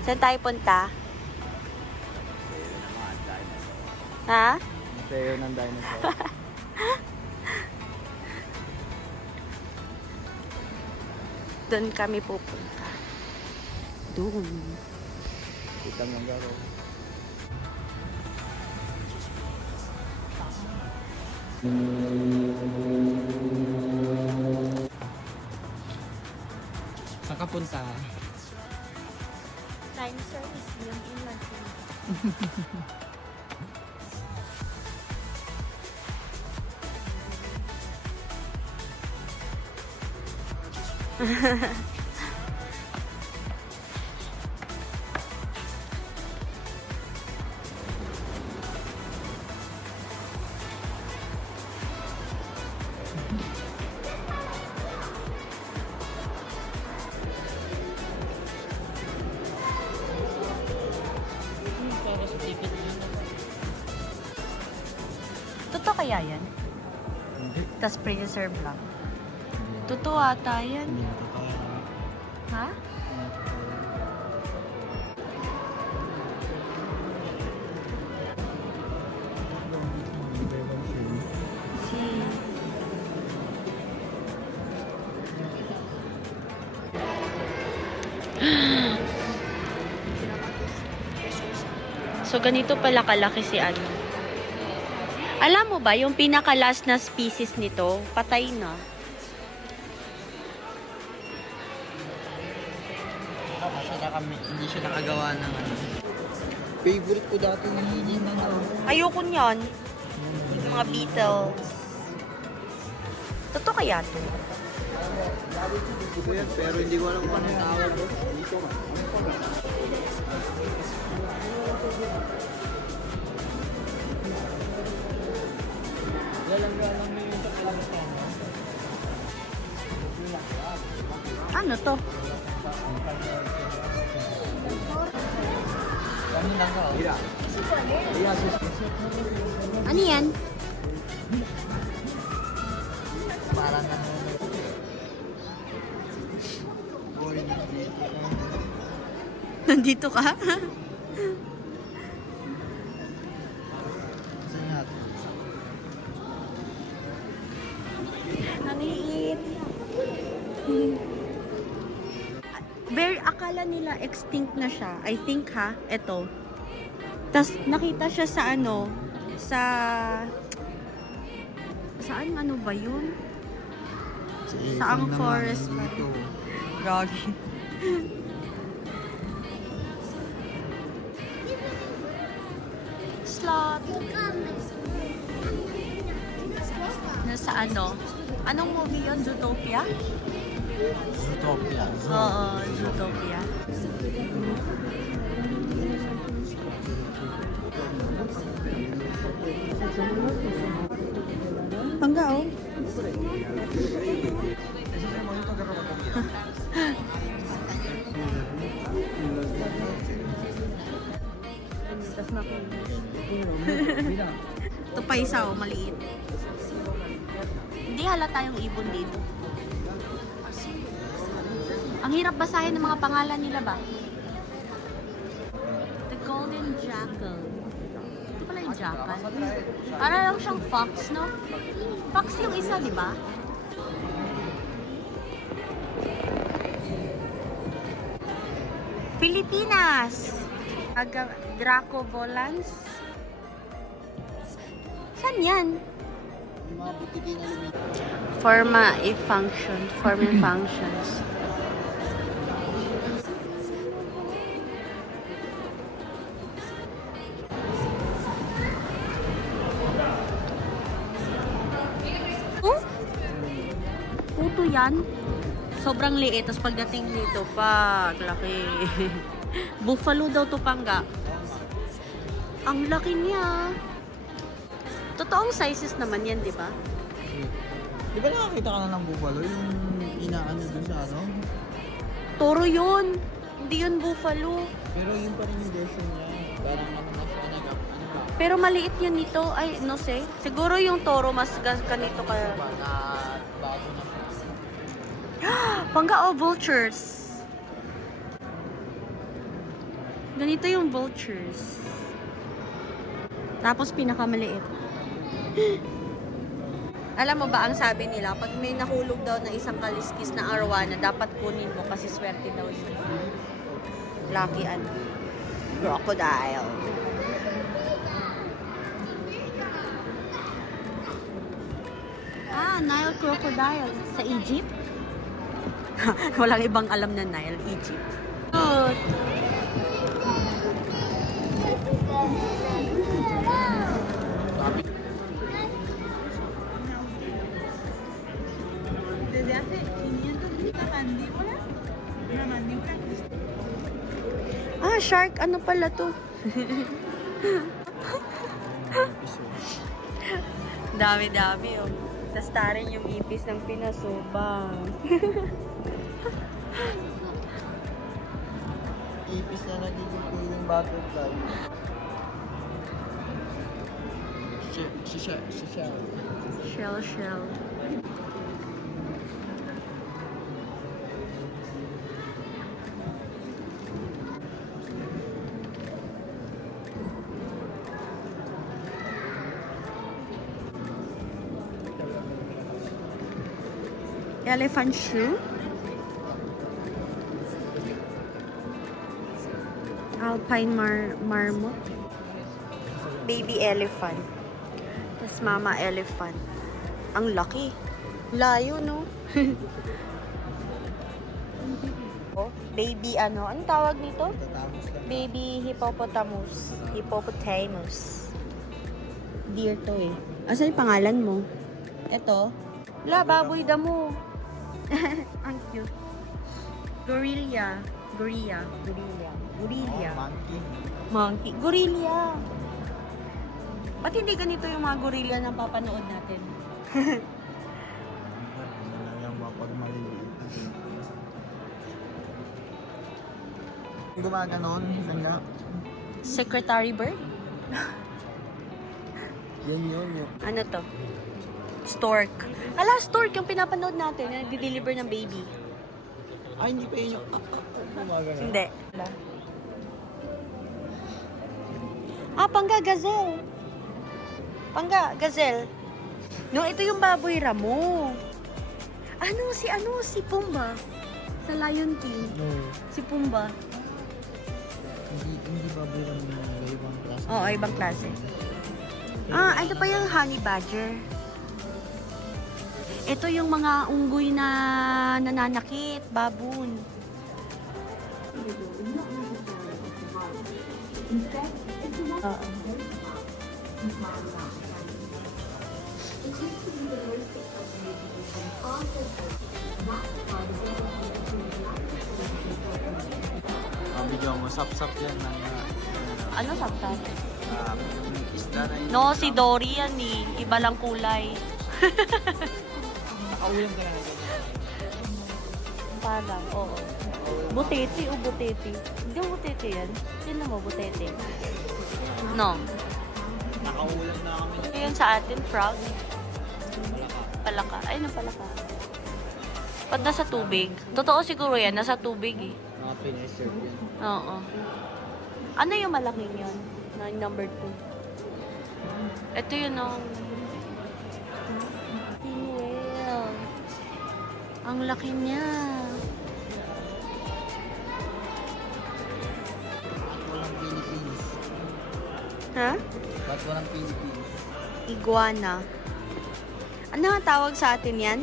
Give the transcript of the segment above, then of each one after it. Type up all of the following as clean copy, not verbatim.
Saan tayo punta? Ha? Museo ng dinosaur. Doon kami pupunta. Doon. Kita mo ang garaw. Saan ka punta? Dinosaur Museum in London. Totoo kaya yan? Hindi. Tapos preserve lang. Totoo ata yan. Hindi na totoo. Ha? Si... So, ganito pala kalaki si ano. Alam mo ba, yung pinaka-last na species nito, patay na. Hindi siya nakagawa ng ano. Favorite ko dati yung hindi na ano. Ayoko niyan. Yung mga Beatles. Totoo kaya to? Ko yan, pero hindi ko alam kung anong tawag doon. Ano to? Kami lang ka. Hira. Ano yan? Parang ano. Nandito ka? Naniit. Very, akala nila extinct na siya. I think ha, eto. Tapos nakita siya sa ano, saan ano ba yun? Saang forest ba? Gagi. Slot. Nasa ano? Anong movie yun? Zootopia? Zootopia. Oo, Zootopia. Pangga oh. Ito pa isa oh, maliit. Hindi halata yung ibon dito. Ang hirap basahin ng mga pangalan nila ba? The Golden Jackal. Ito pala yung jackal. Para lang siyang fox, no? Fox yung isa, di ba? Pilipinas! Draco volans. Saan yan? Mga butikin na lumit. Forma a function. Forming functions. Oh? Puto yan. Sobrang liit. Tapos pagdating dito, laki. Buffalo daw to pangga. Ang laki niya. Totoong sizes naman yan, di ba? Di ba nakakita ka na ng buffalo? Yung inaano dun sa ano? Toro yun. Hindi yun buffalo. Pero yun pa rin yung version niya. Parang ano na siya ano ba? Pero maliit yun nito. Ay, no sé. Siguro yung toro mas ganito kaya. Na bago na siya. Pangga o vultures. Ganito yung vultures. Tapos pinakamaliit. Alam mo ba ang sabi nila, pag may nahulog daw na isang kaliskis na arwana, dapat kunin mo kasi swerte daw siya. Lucky ano. Crocodile. Nile crocodile. Sa Egypt? Walang ibang alam na Nile, Egypt. Good. Desde hace 500 una mandíbula Shark. Ano pala to? Dami-dami, oh. Tapos tarin yung ipis ng pinasubang. Ipis na nagiging ng butterfly. Siya. Shell. Elephant shoe. Alpine marmot. Baby elephant. Tapos mama elephant. Ang laki. Layo, no? Oh, baby ano? Anong tawag nito? Tatapos lang. Baby hippopotamus. Deer to eh. Asan yung pangalan mo? Ito. Wala, baboy damo. Ang cute. Gorilla. Monkey. Gorilla. Ba't hindi ganito yung mga gorilla na papanood natin? Yung mapag maliliit. Gumaganon, nga. Secretary bird? Yan yun. Ano to? Stork. Ala, stork yung pinapanood natin. Yung nagdi-deliver ng baby. Ay, hindi pa yun yung... Gumaganon. Hindi. Pangga, gazelle. Gazelle. No, ito yung baboy ramo. Si Pumba. Sa Lion King. No. Si Pumba. Hindi ba bilang ibang klase? Oo, ibang klase. Ito pa yung honey badger. Ito yung mga unggoy na nananakit, baboon. Video mo, sap-sap yan ng Ano sapsap? isda na yun. No, si Dory yan eh. Iba lang kulay. Nakaulam ka na ganyan. Parang, oo. Butete o butete? Hindi butete yan. Sino mo, butete? No. Nakaulam na kami. Yun sa atin, frog. Malaka. Palaka. Ay, napalaka. Pag nasa tubig. Totoo siguro yan, nasa tubig eh. Mga pinaserve yan. Oo. Ano yung malaking yun? Na number 2. Ito yun ang... Pinwhale. Ang laki niya. Walang Philippines. Ha? Ba't walang Philippines? Iguana. Ano nga tawag sa atin yan?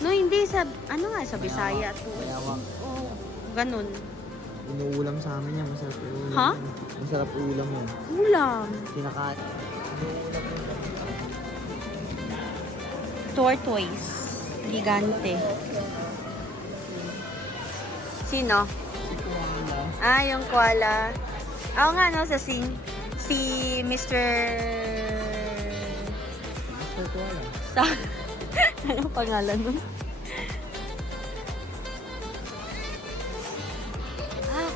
No, hindi sa... Ano nga, sa Bisaya to. Mayawang. Oo. Ganun. Inuulam sa amin yan. Masarap ulam. Ha? Masarap ulam yan. Ulam. Kinakain. Tortoise. Gigante. Sino? Yung koala. Oo nga, no, si Mr. Gusto ko alam. Sa... Anong pangalan nun?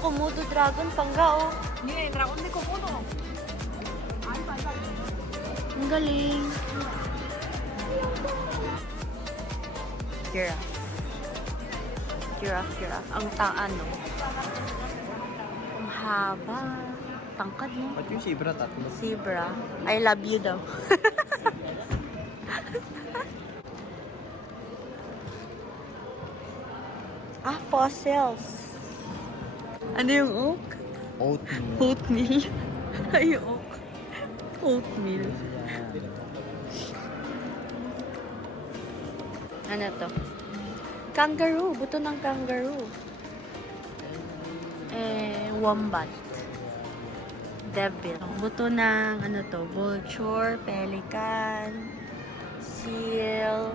Komodo dragon, pangga, oh. Mira, el dragón de Komodo. Ang galing. Giraffe. Ang ano. Ang Haba. Tangkad mo. Ba't yung zebra tatlo? Zebra. I love you daw. Fossils. Ano yung oak? Oatmeal. Oatmeal. Ay, oak. Oatmeal. Ano to? Kangaroo. Buto ng kangaroo. Wombat. Devil. Buto ng, ano to? Vulture, pelican, seal,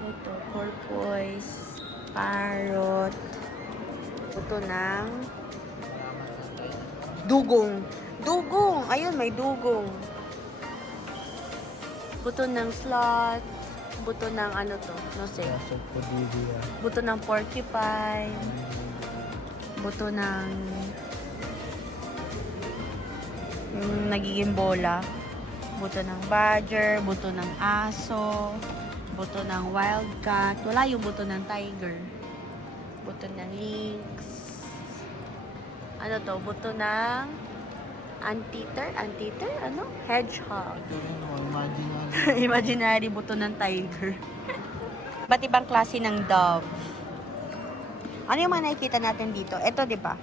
ito, porpoise, parrot, buto ng dugong. Dugong! Ayun, may dugong. Buto ng sloth, buto ng ano to? No sé. Buto ng porcupine, buto ng nagiging bola, buto ng badger, buto ng aso, buto ng wildcat, wala yung buto ng tiger, buto ng lynx, ano to, buto ng anteater, ano? Hedgehog. Imaginary buto ng tiger. Ba't ibang klase ng dove? Ano yung mga nakikita natin dito? Ito, di ba?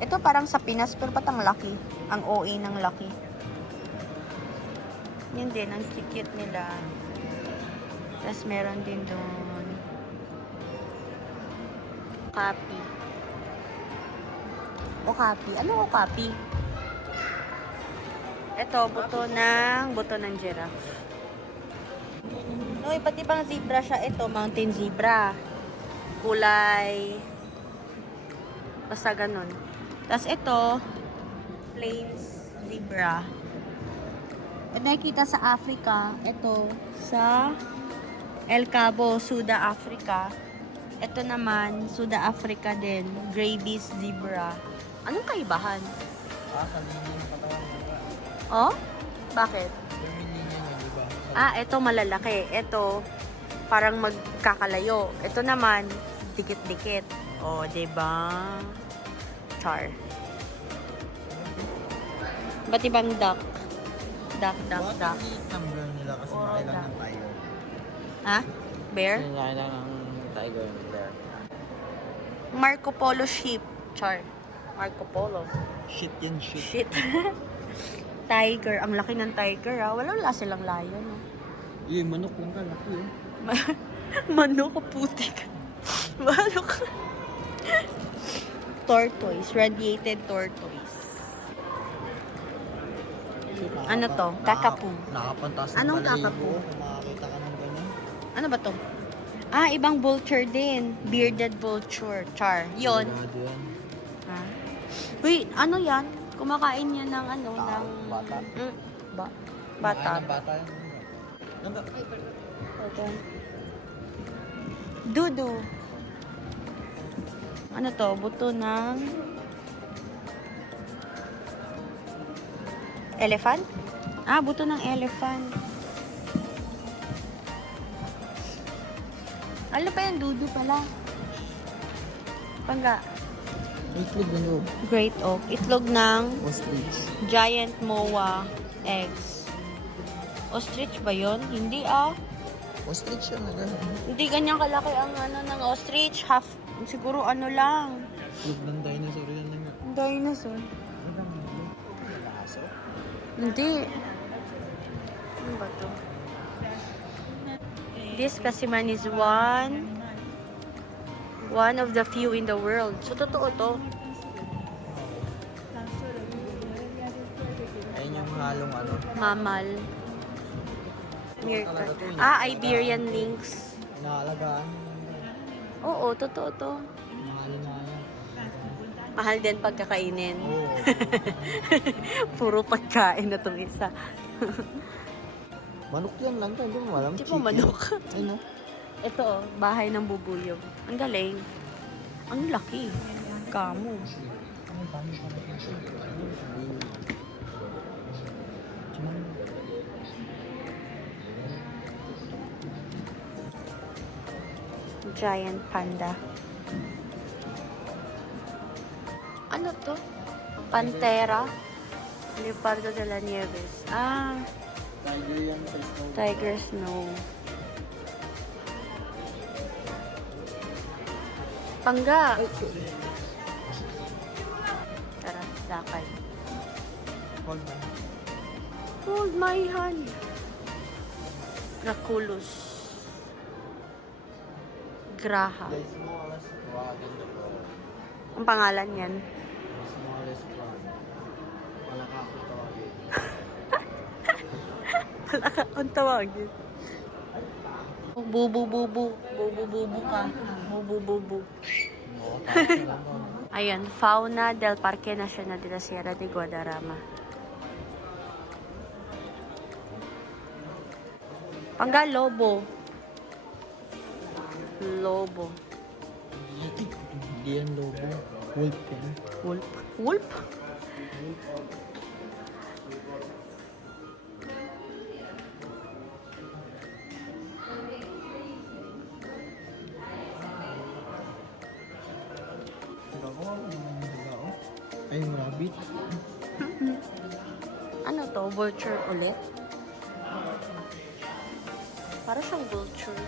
Ito parang sa Pinas, pero ba't ang laki? Ang OA ng laki. Yun din, ang cute nila. Tapos meron din doon. Okapi. Okapi. Ano okapi? Ito, buto ng giraffe. No, iba't ibang zebra siya. Ito, mountain zebra. Kulay. Basta ganun. Tapos ito, plains zebra. Ito nakikita sa Africa. Ito sa El Cabo, Suda Africa. Ito naman, Suda Africa din. Gravy's zebra. Anong kaibahan? Kalinya yung katawan nila. Oh? Bakit? Yung linya niya, di ba? Ito malalaki. Ito, parang magkakalayo. Ito naman, dikit-dikit. Oh, diba? Char. Ba't ibang duck? Duck. Bakit liit ng burn nila kasi Oh, nakailan duck. ng tiger? Ha? Bear? Kasi nakailan ng tiger nila. Marco Polo sheep. Char. Marco Polo. Shit yan, shit. Shit. Tiger. Ang laki ng tiger, ha? Wala silang lion, no? Yung manok lang kalaki, eh. Manok, putik. Manok. Tortoise. Radiated tortoise. Ano to? Kakapu. Nakapantas Anong balahibo. kakapu? Kung makakita ka ng ganyan. Ano ba to? Ibang vulture din. Bearded vulture. Char. Yun. Sigurado yan. Uy, ano yan? Kumakain yan ng ano? Tao, Ng... bata. Bata. Kumakain ng bata yan. Ito. Dudu. Ano to? Buto ng... elephant? Buto ng elephant. Ano pa yan? Dudu pala. Pangga. Itlog na loob. Great oak. Itlog ng Ostrich. giant moa eggs. Ostrich ba yun? Hindi Ostrich yan na gano'n. Hindi ganyan kalaki ang ano ng ostrich. Half, siguro ano lang. Itlog ng dinosaur yan lang. Dinosaur. Aso? Hindi. Ano ba to? This specimen is one of the few in the world. So, totoo to. Ayun yung halong ano. Mammal. Meerkat. Iberian lynx. Inaalagaan. Oo, totoo to. Mahal na yan. Mahal din pagkakainin. Oo. Puro pagkain na tong isa. Manok yan lang to. Hindi mo alam. Di ba manok? Ano? Ito, bahay ng bubuyog. Ang galing. Ang laki. Kamo. Giant panda. Ano to? Pantera. Leopardo de la Nieves. Ah, Tiger yan sa snow. Tiger Snow. Pangga. Tara, lakay. Hold on. Hold my hand. Draculus. Graha. The smallest frog in the world. Ang pangalan yan? The smallest frog. Wala ka ako tawagin. Ang tawagin. Bubu-bubu. Bubu-bubu ka. Bubu-bubu. Oo, tapos na lang ako. Ayan, fauna del Parque Nacional de la Sierra de Guadarrama. Pangga, lobo. Lobo. Hindi yan lobo. Wolf yan. Wolf. Wolf? Ay, yung rabbit. Ano to? Vulture ulit? Para siyang vulture.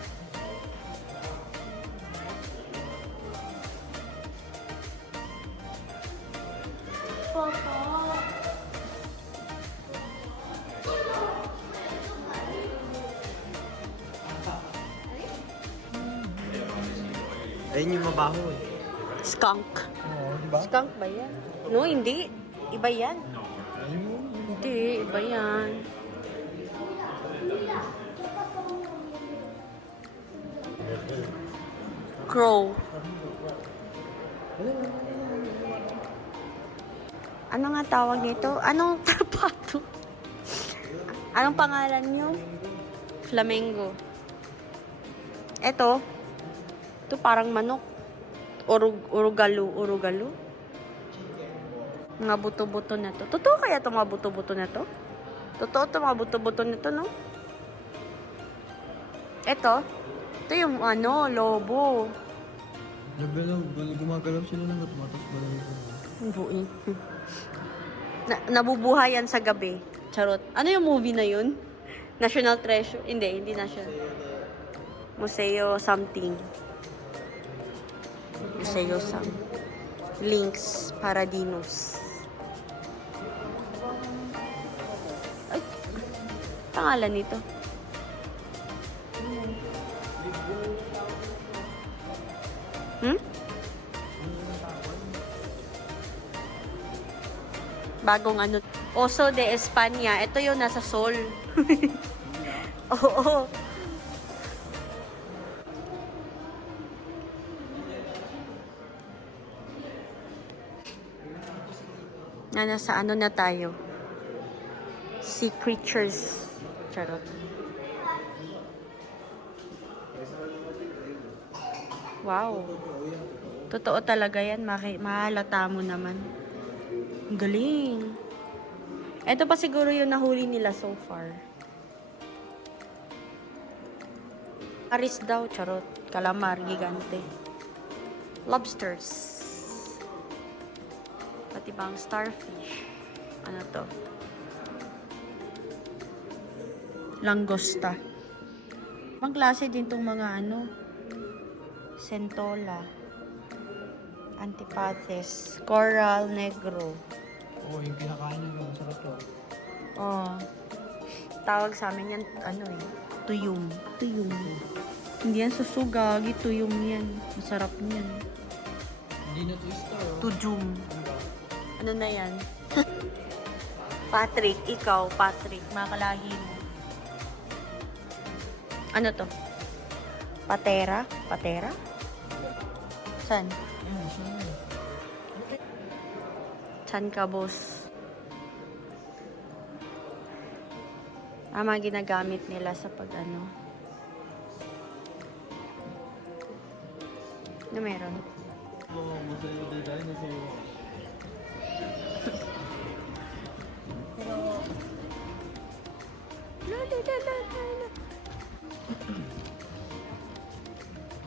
Ayun yung mabaho eh. Skunk. Oo, di ba? Skunk ba yan? No, hindi. Iba yan. Ayun. Hindi, iba yan. Crow. Ano nga tawag nito? Anong pato? Anong pangalan nyo? Flamingo. Ito parang manok. Urugalo. Mga buto-buto na to. Totoo kaya itong mga buto-buto na to? Totoo itong mga buto-buto na to, no? Ito yung lobo. Gumagalaw sila ng tumatas ba lang ito? Buing. Nabubuhayan sa gabi. Charot. Ano yung movie na yun? National Treasure? Hindi National. Museo something. Museo Links Paradinos. Ay, pangalan nito. Bagong ano. Oso de España. Ito yung nasa Sol. Oo. Nasa ano na tayo? Sea creatures. Charot. Wow. Totoo talaga yan. Mahalata mo naman. Ang galing. Ito pa siguro yung nahuli nila so far. Aris daw, charot. Calamar, gigante. Lobsters. Pati bang starfish. Ano to? Langosta. Pang klase din tong mga Centola. Antipathes. Coral negro. Oo, yung pinakain nyo. Masarap to. Oh. Tawag sa amin yan, tuyum. Tuyum. Hindi yan susugagi, tuyum yan. Masarap yan. Hindi na twister. Tujum. Ano na yan? Patrick, ikaw, Patrick, makalahi mo. Ano to? Patera? Patera? San? Yan, siya. San ka, boss? Mga ginagamit nila sa pag-ano. Ano meron? Oo, masaya din tayo na sa'yo.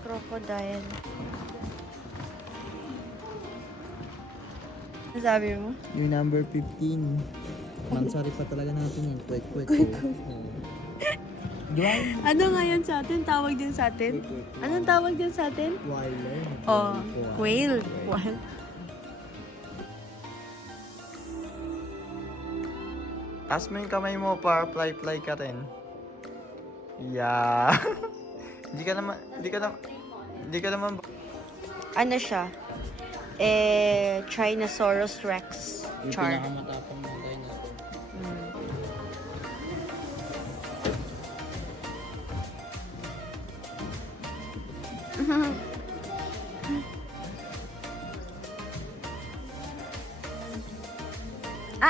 Crocodile. Ano sabi mo? Yung number 15. Mansari pa talaga natin yun. Kwek-kwek. Oh. Dry. Ano nga yan sa atin? Tawag din sa atin? Anong tawag din sa atin? Wire. Oh, quail. Quail. Taas mo yung kamay mo para fly ka rin. Yeah. Hindi ka naman. Ano siya? Tyrannosaurus Rex. Yung Char. pinakamatapang na dinosaur. Mm.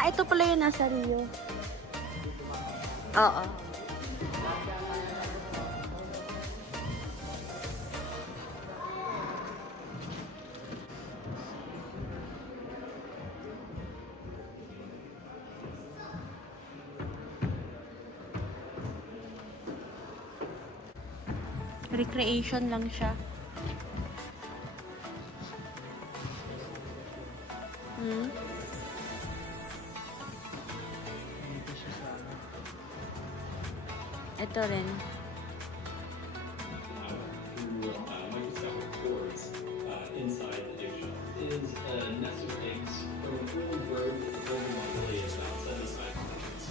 Ito pala yung nasa Rio. Oo. Recreation lang siya. Hmm? Ito rin. Microscopic pores inside the eggshell is a nest of eggs from an old bird living on really about 75 months.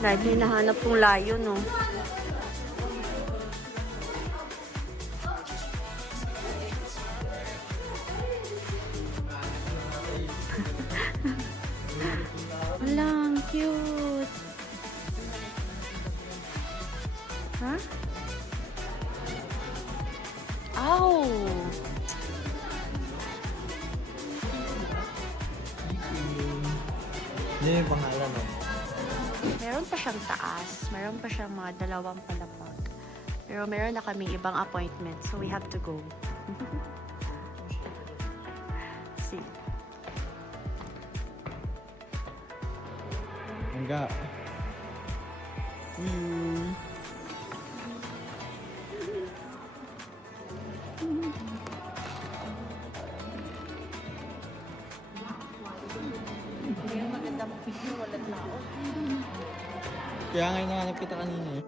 Dahil hinahanap kong layo, no? Wala, ang cute. Ha? Ow! Hindi yung pangalan mo. Meron pa siyang taas. Meron pa siyang mga dalawang palapag. Pero meron na kaming ibang appointment. So, we have to go. See. Enggak. Kaya nga hinahanap kita kanina eh.